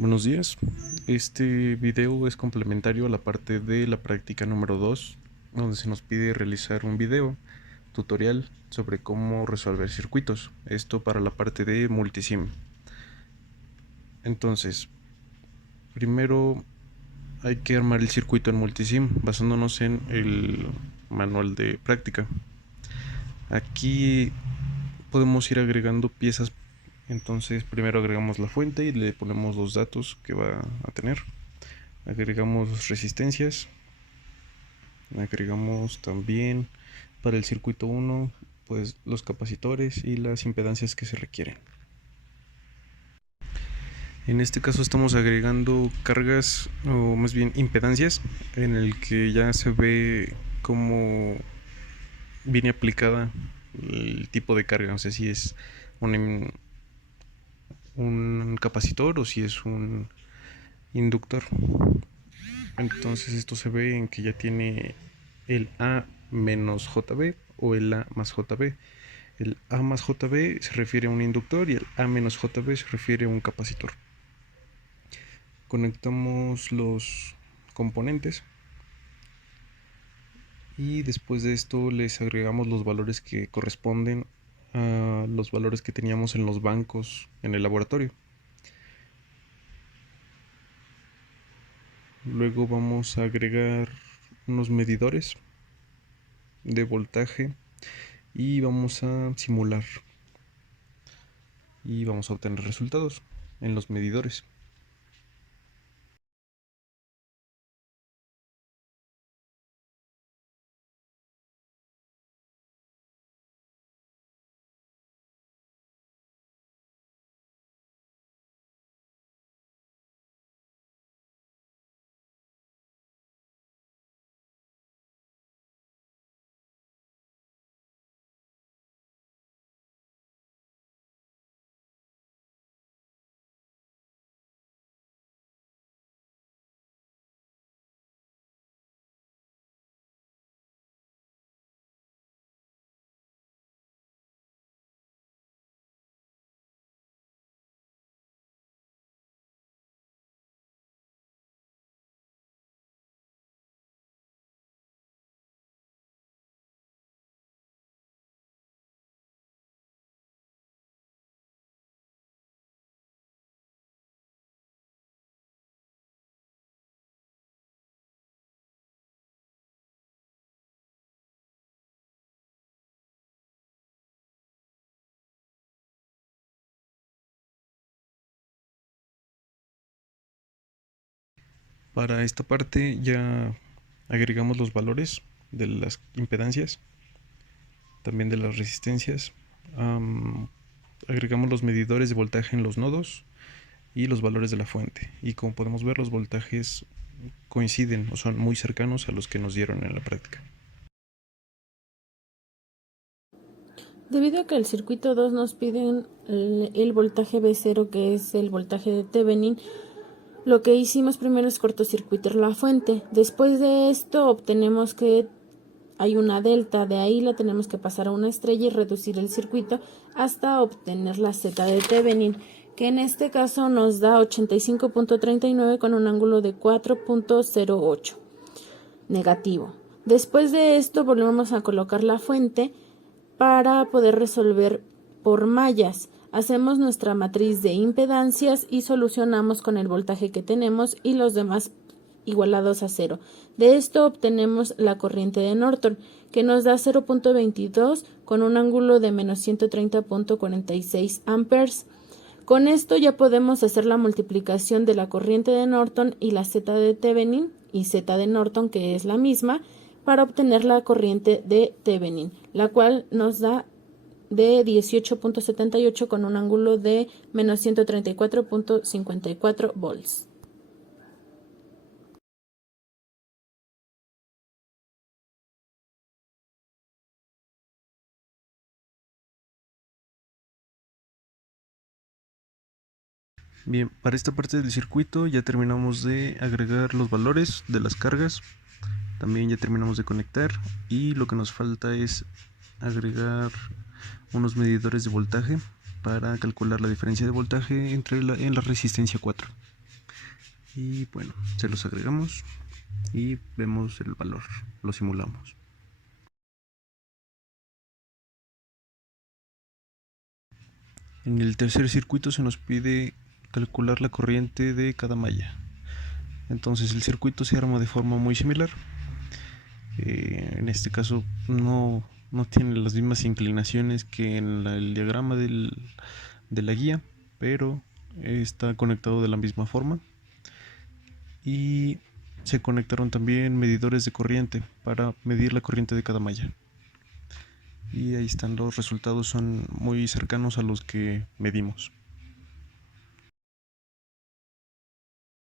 Buenos días. Este video es complementario a la parte de la práctica número 2, donde se nos pide realizar un video tutorial sobre cómo resolver circuitos. Esto para la parte de multisim. Entonces, primero hay que armar el circuito en multisim basándonos en el manual de práctica. Aquí podemos ir agregando piezas. Entonces, primero agregamos la fuente y le ponemos los datos que va a tener. Agregamos resistencias, agregamos también para el circuito 1 pues los capacitores y las impedancias que se requieren. En este caso estamos agregando cargas o más bien impedancias en el que ya se ve cómo viene aplicada el tipo de carga, no sé si es un capacitor o si es un inductor. Entonces esto se ve en que ya tiene el A menos JB o el A más JB. El A más JB se refiere a un inductor y el A menos JB se refiere a un capacitor. Conectamos los componentes y después de esto les agregamos los valores que corresponden a los valores que teníamos en los bancos en el laboratorio. Luego vamos a agregar unos medidores de voltaje y vamos a simular y vamos a obtener resultados en los medidores. Para esta parte ya agregamos los valores de las impedancias, también de las resistencias. Agregamos los medidores de voltaje en los nodos y los valores de la fuente. Y como podemos ver, los voltajes coinciden o son muy cercanos a los que nos dieron en la práctica. Debido a que el circuito 2 nos piden el voltaje B0, que es el voltaje de Thevenin, lo que hicimos primero es cortocircuitar la fuente. Después de esto obtenemos que hay una delta, de ahí la tenemos que pasar a una estrella y reducir el circuito hasta obtener la Z de Thevenin, que en este caso nos da 85.39 con un ángulo de 4.08 negativo. Después de esto volvemos a colocar la fuente para poder resolver por mallas. Hacemos nuestra matriz de impedancias y solucionamos con el voltaje que tenemos y los demás igualados a 0. De esto obtenemos la corriente de Norton, que nos da 0.22 con un ángulo de menos 130.46 amperes. Con esto ya podemos hacer la multiplicación de la corriente de Norton y la Z de Thevenin y Z de Norton, que es la misma, para obtener la corriente de Thevenin, la cual nos da de 18.78 con un ángulo de menos 134.54 volts. Bien, para esta parte del circuito ya terminamos de agregar los valores de las cargas, también ya terminamos de conectar y lo que nos falta es agregar unos medidores de voltaje para calcular la diferencia de voltaje en la resistencia 4. Y bueno, se los agregamos y vemos el valor, lo simulamos. En el tercer circuito se nos pide calcular la corriente de cada malla. Entonces el circuito se arma de forma muy similar. En este caso no tiene las mismas inclinaciones que en el diagrama de la guía, pero está conectado de la misma forma. Y se conectaron también medidores de corriente para medir la corriente de cada malla. Y ahí están, los resultados son muy cercanos a los que medimos.